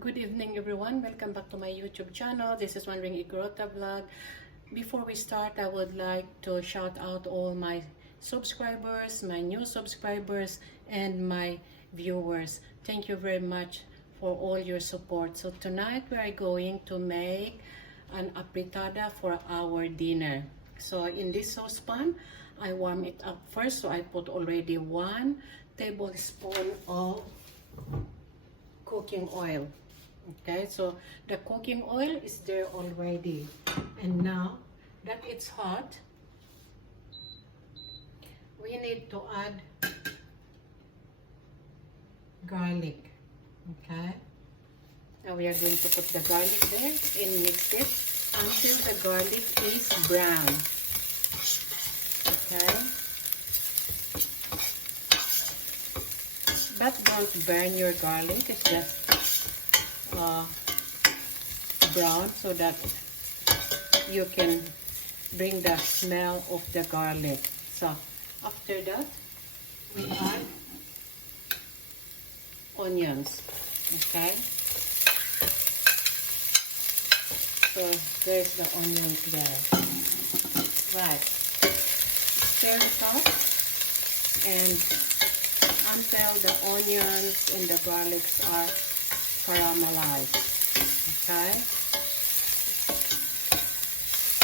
Good evening everyone, welcome back to my YouTube channel. This is Wandering Igrota vlog. Before we start, I would like to shout out all my subscribers, my new subscribers, and my viewers. Thank you very much for all your support. So tonight we are going to make an afritada for our dinner. So in this saucepan, I warm it up first. So I put already 1 tablespoon of cooking oil. Okay, so the cooking oil is there already, and now that it's hot, we need to add garlic. Okay, now we are going to put the garlic there and mix it until the garlic is brown. Okay, but don't burn your garlic, it's just brown so that you can bring the smell of the garlic. So after that, we add onions. Okay, so there's the onions there. Right, stir it up and until the onions and the garlics are caramelized. Okay,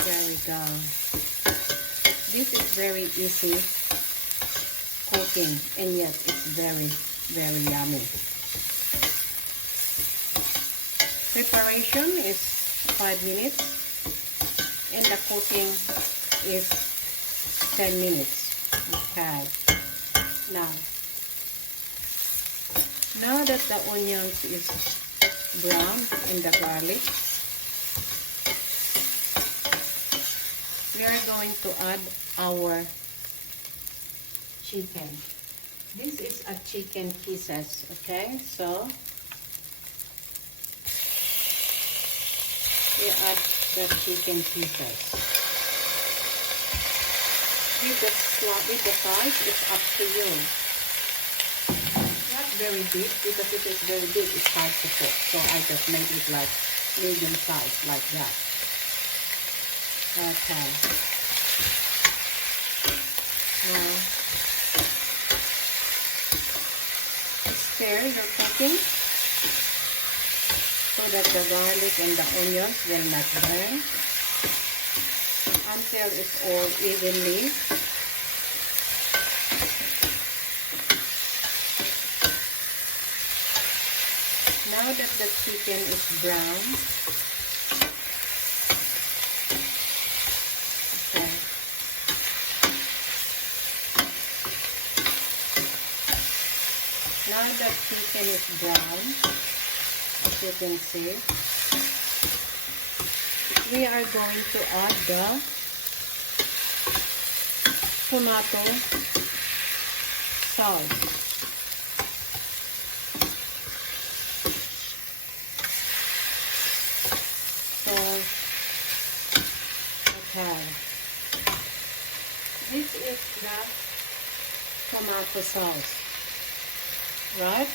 there we go. This is very easy cooking, and yet it's very yummy. Preparation is 5 minutes and the cooking is 10 minutes. Okay, now that the onions is brown and the garlic, we are going to add our chicken. This is a chicken pieces. Okay, so we add the chicken pieces. With the size, it's up to you. Very big, because if it's very big, it's hard to cook. So I just made it like medium size, like that. Okay. Now, stir your cooking so that the garlic and the onions will not burn until it's all evenly. Now that the chicken is brown, okay, now that chicken is brown, as you can see, we are going to add the tomato sauce. Okay, this is the tomato sauce, right?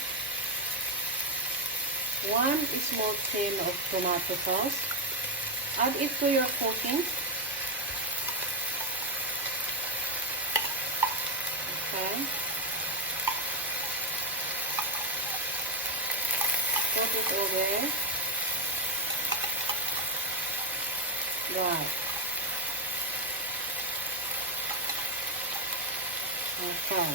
1 small tin of tomato sauce. Add it to your cooking. Okay. Put it over. Right. Okay.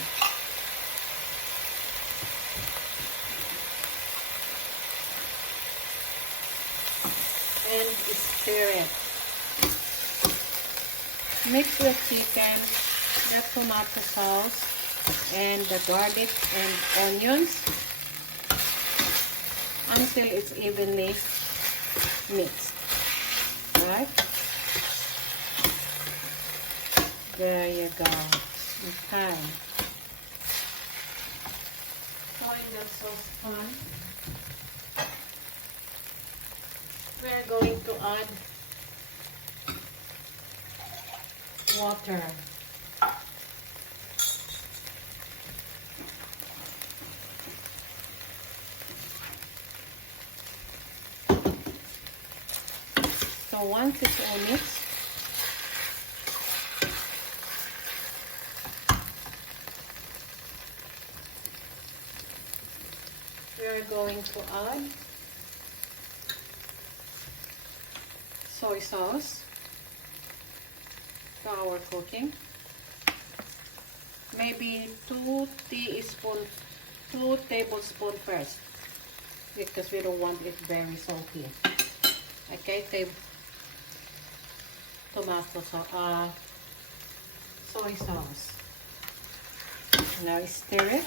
And stir it. Mix the chicken, the tomato sauce, and the garlic and onions until it's evenly mixed. Right? There you go. Okay. So in the saucepan, we're going to add water. So once it's all mixed, we are going to add soy sauce to our cooking. Maybe 2 tablespoons first, because we don't want it very salty. Okay, soy sauce. Now stir it.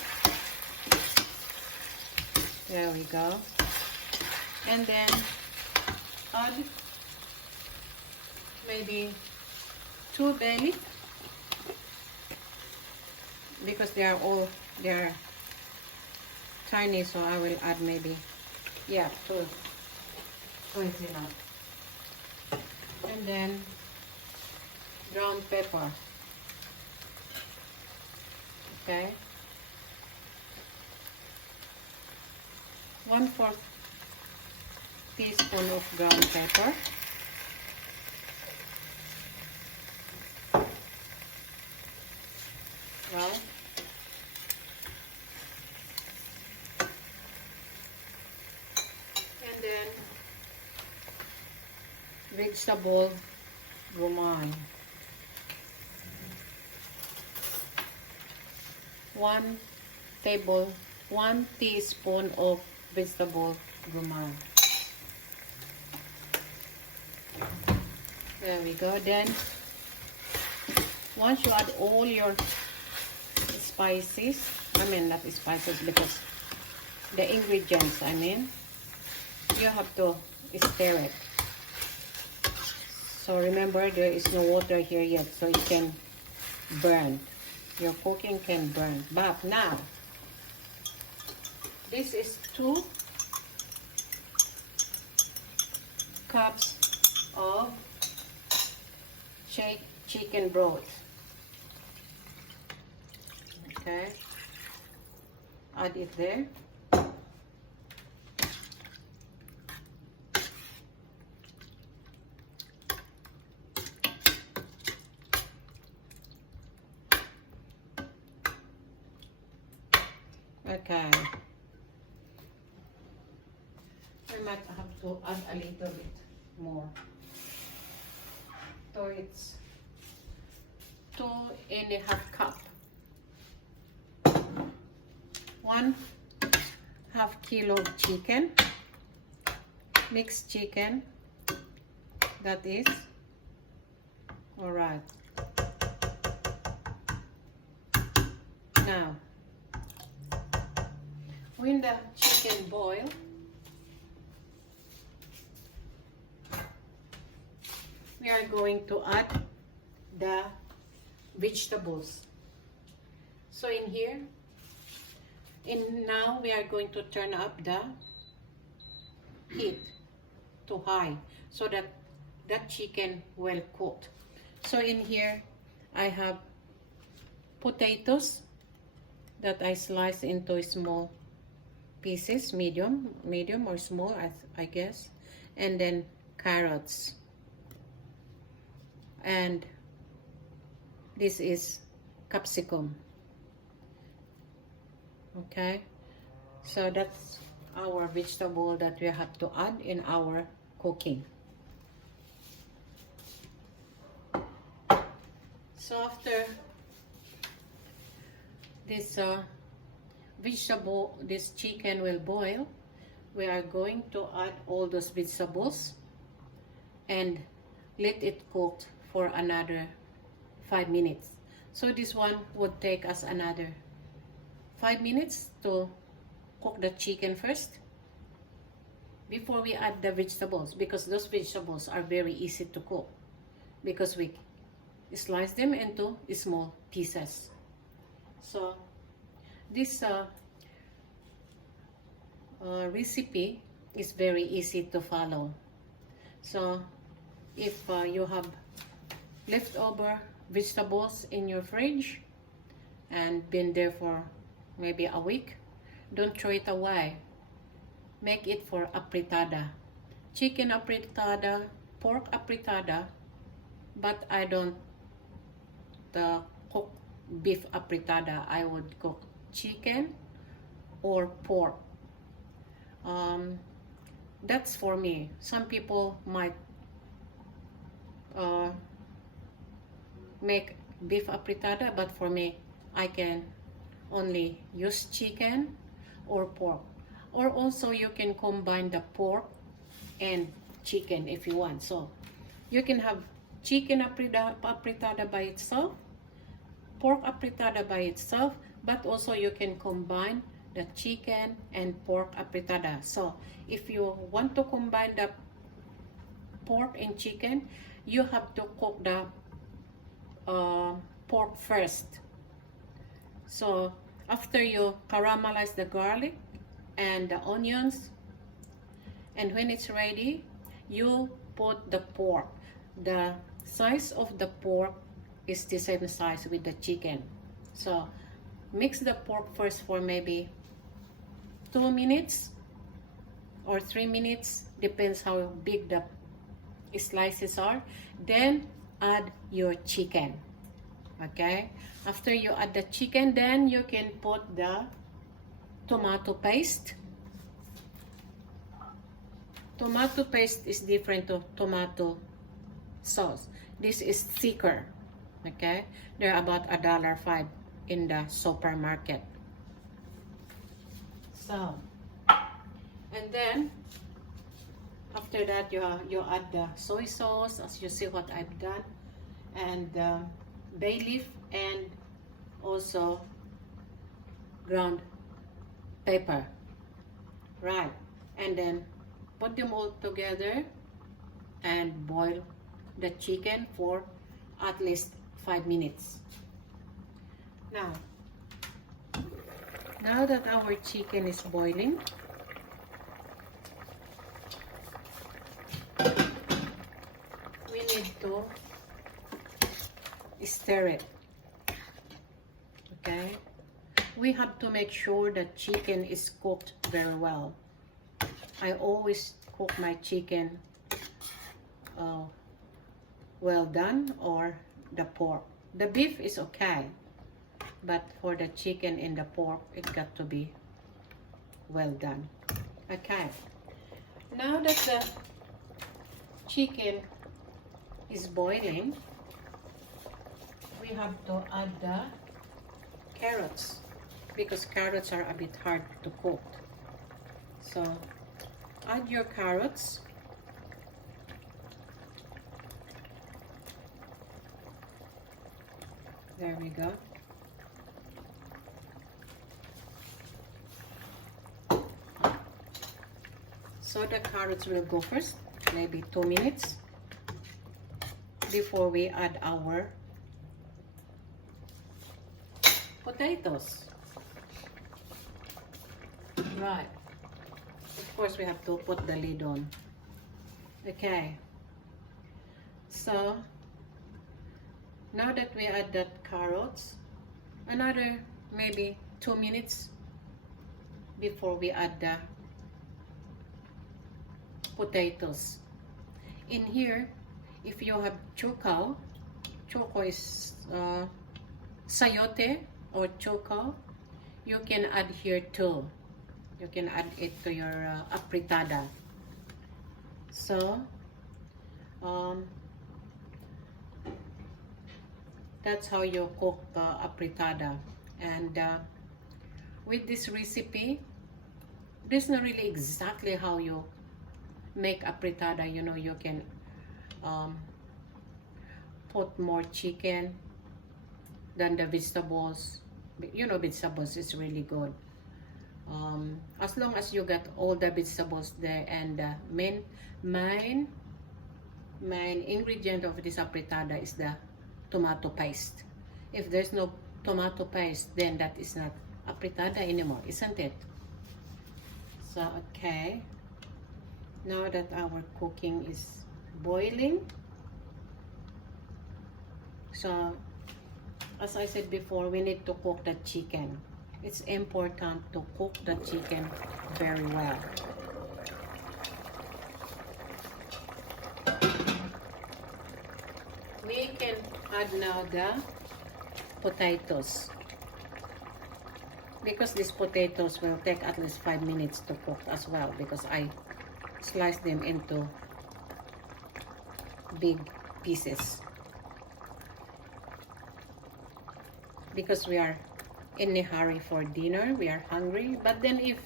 There we go. And then add maybe 2 bay leaf, because they are tiny, so I will add maybe, yeah, 2 is enough. And then ground pepper. Okay, 1/4 teaspoon of ground pepper. Right. And then vegetable romaine. 1 teaspoon of vegetable romaine. There we go. Then once you add all your spices, not spices, because the ingredients, you have to stir it. So remember, there is no water here yet, so it can burn. Your cooking can burn. But now, this is 2 cups of chicken broth. Okay, add it there. Okay, I might have to add a little bit more. So it's 2.5 cups. 1/2 kilo of chicken, mixed chicken, that is. All right. Now, when the chicken boils, we are going to add the vegetables. So in here, now we are going to turn up the heat to high, so that that chicken well cooked. So in here, I have potatoes that I slice into small pieces, medium or small, I guess, and then carrots, and this is capsicum. Okay, so that's our vegetable that we have to add in our cooking. So after this this chicken will boil, we are going to add all those vegetables and let it cook for another 5 minutes. So this one would take us another 5 minutes to cook the chicken first before we add the vegetables, because those vegetables are very easy to cook because we slice them into small pieces. So this recipe is very easy to follow. So if you have leftover vegetables in your fridge and been there for maybe a week, don't throw it away. Make it for afritada. Chicken afritada pork afritada, but I don't cook beef afritada. I would cook chicken or pork. That's for me. Some people might make beef afritada, but for me, I can only use chicken or pork. Or also you can combine the pork and chicken if you want. So you can have chicken afritada by itself, pork afritada by itself, but also you can combine the chicken and pork afritada. So if you want to combine the pork and chicken, you have to cook the pork first. So after you caramelize the garlic and the onions, and when it's ready, you put the pork. The size of the pork is the same size with the chicken. So mix the pork first for maybe 2 minutes or 3 minutes, depends how big the slices are. Then add your chicken. Okay, after you add the chicken, then you can put the tomato paste. Tomato paste is different to tomato sauce. This is thicker. Okay, they're about $1.05 in the supermarket. So, and then after that you add the soy sauce, as you see what I've done, and bay leaf, and also ground pepper. Right, and then put them all together and boil the chicken for at least 5 minutes. Now that our chicken is boiling, we need to stir it. Okay, we have to make sure the chicken is cooked very well. I always cook my chicken well done, or the pork. The beef is okay, but for the chicken and the pork, it got to be well done. Okay, now that the chicken is boiling, we have to add the carrots, because carrots are a bit hard to cook. So add your carrots. There we go. So the carrots will go first, maybe 2 minutes before we add our potatoes. Right. Of course, we have to put the lid on. Okay. So now that we add that carrots, another maybe 2 minutes before we add the potatoes. In here, if you have choco is sayote or choco, you can add here too. You can add it to your afritada. So that's how you cook afritada. And with this recipe, there's not really exactly how you make afritada. You know, you can put more chicken than the vegetables. You know, vegetables is really good. As long as you get all the vegetables there, and the main ingredient of this afritada is the tomato paste. If there's no tomato paste, then that is not afritada anymore, isn't it? So okay, now that our cooking is boiling, so as I said before, we need to cook the chicken. It's important to cook the chicken very well. add now the potatoes. Because these potatoes will take at least 5 minutes to cook as well, because I slice them into big pieces. Because we are in a hurry for dinner, we are hungry. But then if,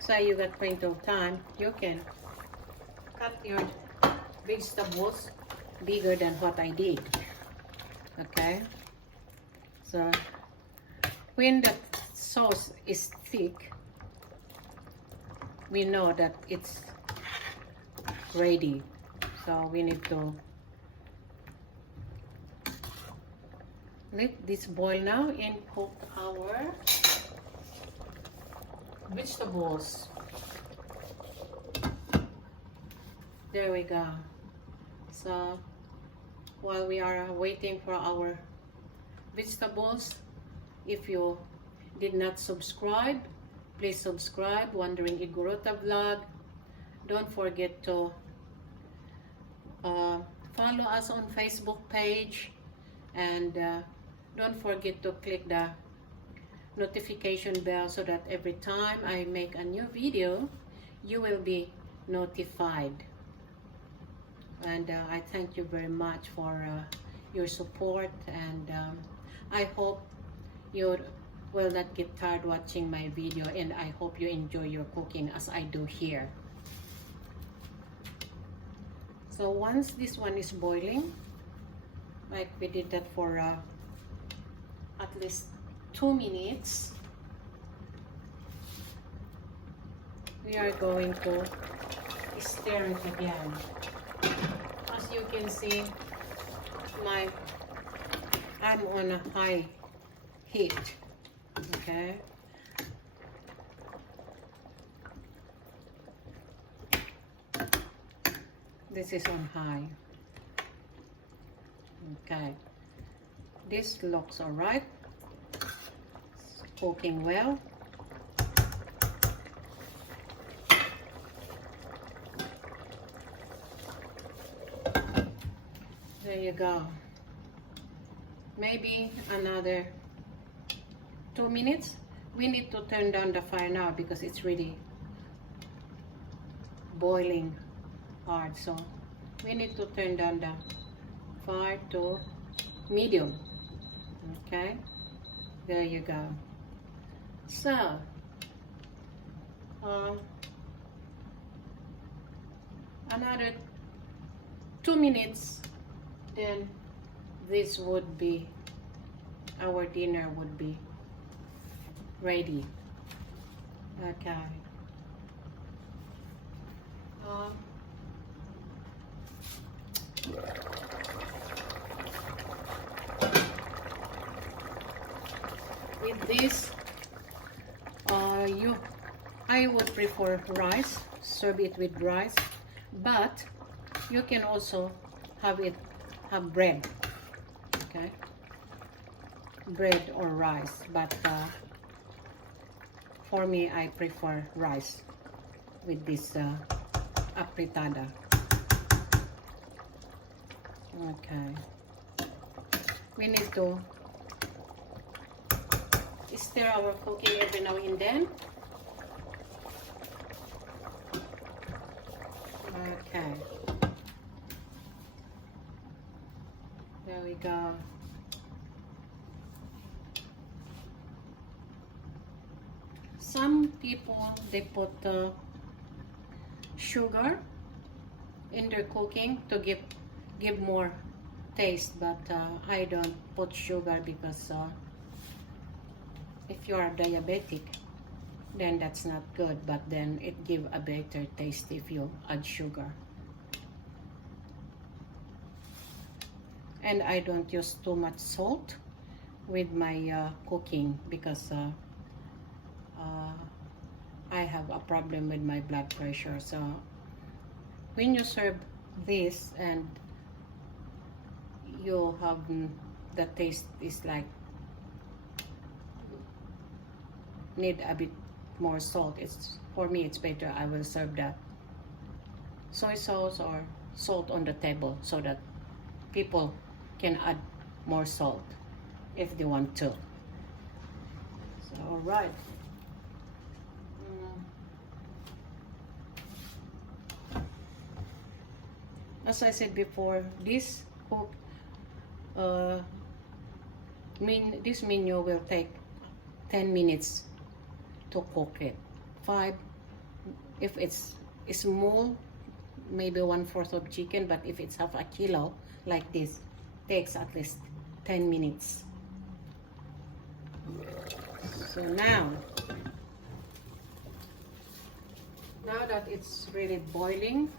say, you got plenty of time, you can cut your vegetables bigger than what I did. Okay? So, when the sauce is thick, we know that it's ready. So, we need to let this boil now and cook our vegetables. There we go. So while we are waiting for our vegetables, if you did not subscribe, please subscribe. Wandering Igorota Vlog. Don't forget to follow us on Facebook page, and don't forget to click the notification bell so that every time I make a new video, you will be notified. And I thank you very much for your support, and I hope you will not get tired watching my video, and I hope you enjoy your cooking as I do here. So once this one is boiling, like we did that for at least 2 minutes, we are going to stir it again. As you can see, I'm on a high heat. Okay. This is on high. Okay. This looks alright. Cooking well. There you go. Maybe another 2 minutes. We need to turn down the fire now because it's really boiling hard. So we need to turn down the fire to medium. Okay. There you go. So another 2 minutes, then this would be, our dinner would be ready. Okay. With this, I would prefer rice. Serve it with rice, but you can also have bread. Okay, bread or rice, but for me, I prefer rice with this afritada. Okay, we need to stir our cooking every now and then. Okay, there we go. Some people, they put sugar in their cooking to give more taste, but I don't put sugar because if you are diabetic, then that's not good, but then it gives a better taste if you add sugar. And I don't use too much salt with my cooking because I have a problem with my blood pressure. So when you serve this and you have the taste is like need a bit more salt, it's for me it's better I will serve that soy sauce or salt on the table so that people can add more salt if they want to. So, all right. As I said before, this cook, this menu will take 10 minutes to cook it. 5 if it's small, maybe 1/4 of chicken, but if it's half a kilo like this, takes at least 10 minutes. So now that it's really boiling,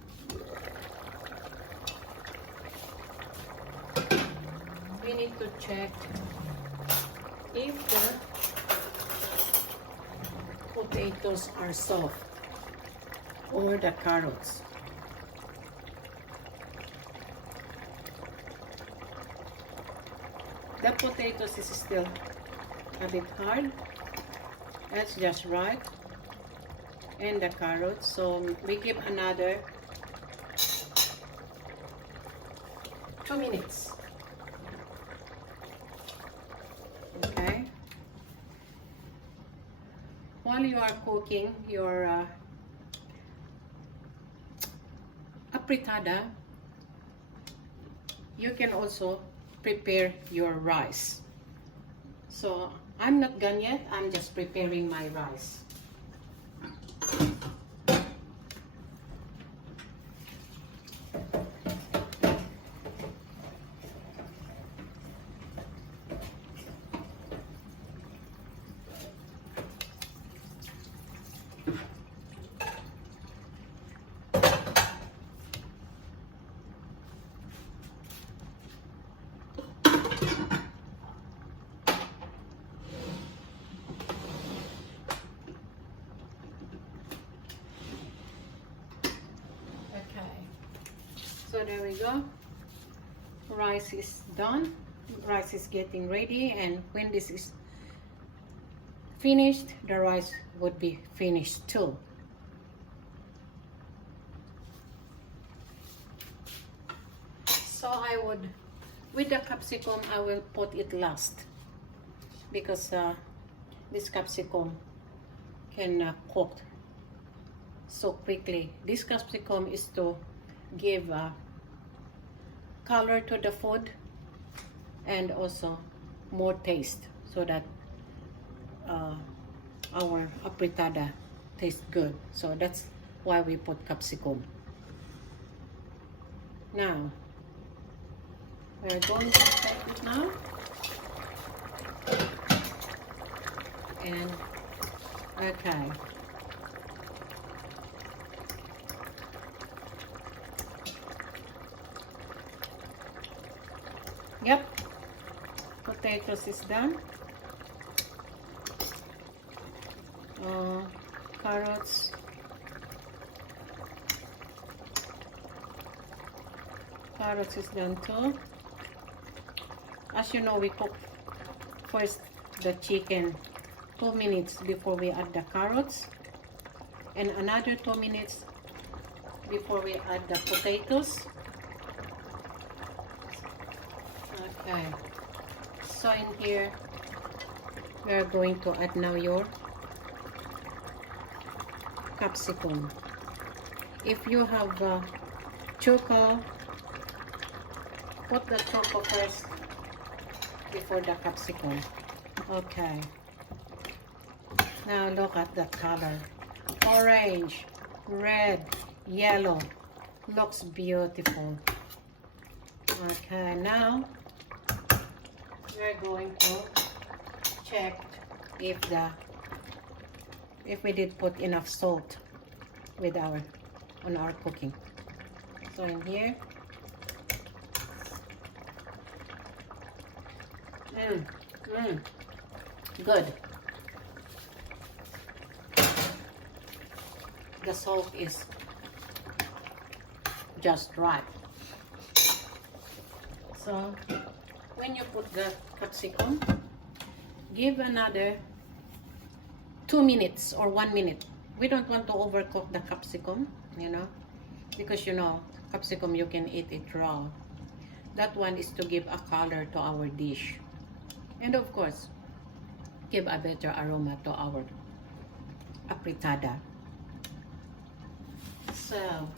we need to check if the potatoes are soft or the carrots. The potatoes is still a bit hard. That's just right. And the carrots, so we give another 2 minutes. Okay. While you are cooking your afritada, you can also prepare your rice. So I'm not done yet. I'm just preparing my rice. So there we go. Rice is done. Rice is getting ready, and when this is finished, the rice would be finished too. So I would, with the capsicum, I will put it last because this capsicum can cook so quickly. This capsicum is to give color to the food and also more taste, so that our afritada tastes good. So that's why we put capsicum. Now we're going to take it now, and okay. Yep, potatoes is done. Carrots. Carrots is done too. As you know, we cook first the chicken 2 minutes before we add the carrots, and another 2 minutes before we add the potatoes. Okay, so in here we are going to add now your capsicum. If you have choco, put the choco first before the capsicum. Okay, now look at the color. Orange, red, yellow. Looks beautiful. Okay, now we're going to check if we did put enough salt with on our cooking. So in here, good. The salt is just right. So when you put the capsicum, give another 2 minutes or 1 minute. We don't want to overcook the capsicum, you know, because you know capsicum you can eat it raw. That one is to give a color to our dish. And of course, give a better aroma to our afritada. So,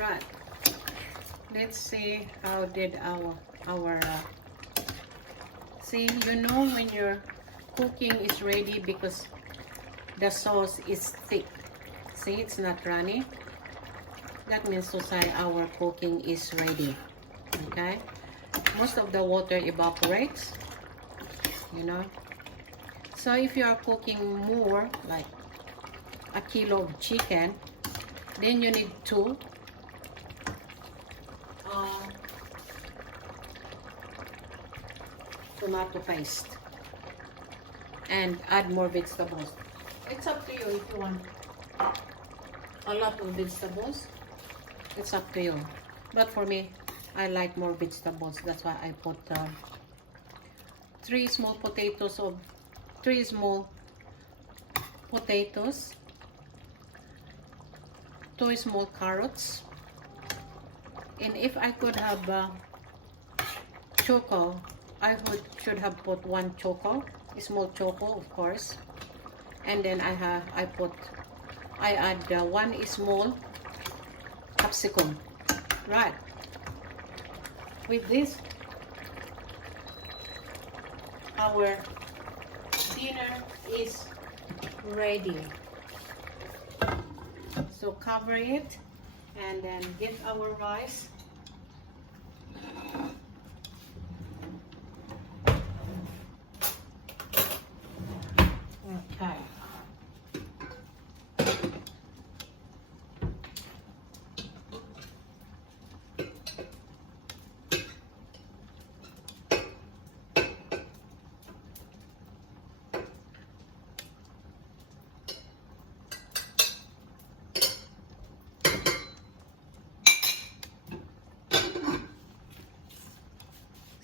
right. Let's see how did our see, you know when your cooking is ready because the sauce is thick. See, it's not runny. That means to say our cooking is ready. Okay, most of the water evaporates, you know. So if you are cooking more, like a kilo of chicken, then you need two tomato paste and add more vegetables. It's up to you if you want a lot of vegetables. It's up to you, but for me, I like more vegetables. That's why I put three small potatoes, 2 small carrots, and if I could have choco, should have put 1 choco, a small choco, of course, and then I add 1 small capsicum. Right. With this, our dinner is ready. So cover it and then get our rice. Okay.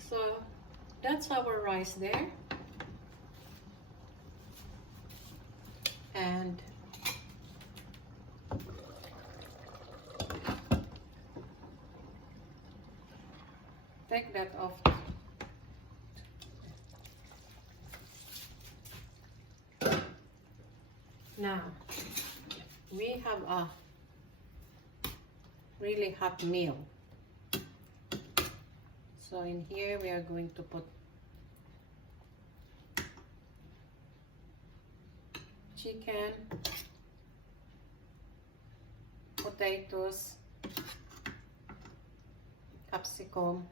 So that's our rice there. And take that off. Now we have a really hot meal. So in here we are going to put chicken, potatoes, capsicum,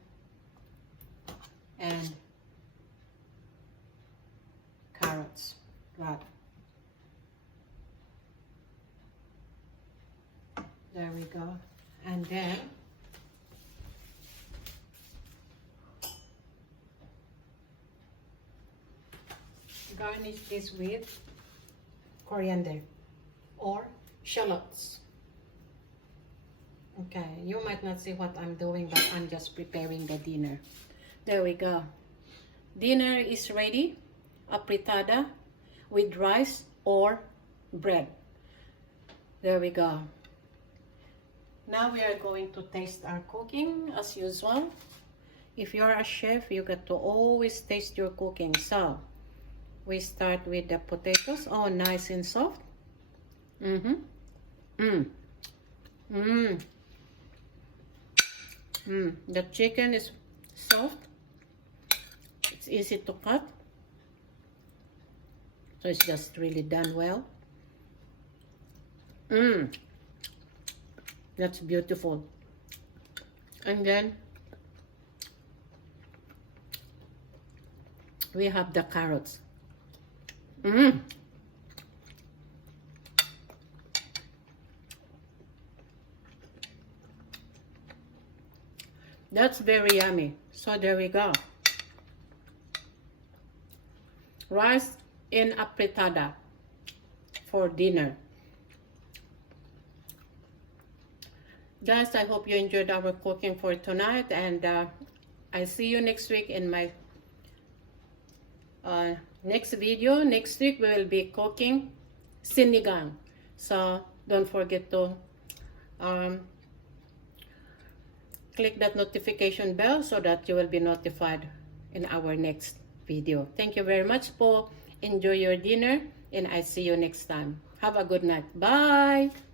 and carrots. Right. There we go. And then garnish this with coriander or shallots. Okay, you might not see what I'm doing, but I'm just preparing the dinner. There we go. Dinner is ready. Afritada with rice or bread. There we go. Now we are going to taste our cooking as usual. If you're a chef, you got to always taste your cooking. So we start with the potatoes. Oh, nice and soft. The chicken is soft. It's easy to cut. So it's just really done well. That's beautiful. And then we have the carrots. That's very yummy. So there we go. Rice in Afritada for dinner. Guys, I hope you enjoyed our cooking for tonight, and I see you next week in my next video. Next week we will be cooking sinigang. So don't forget to click that notification bell so that you will be notified in our next video. Thank you very much po. Enjoy your dinner, and I see you next time. Have a good night. Bye!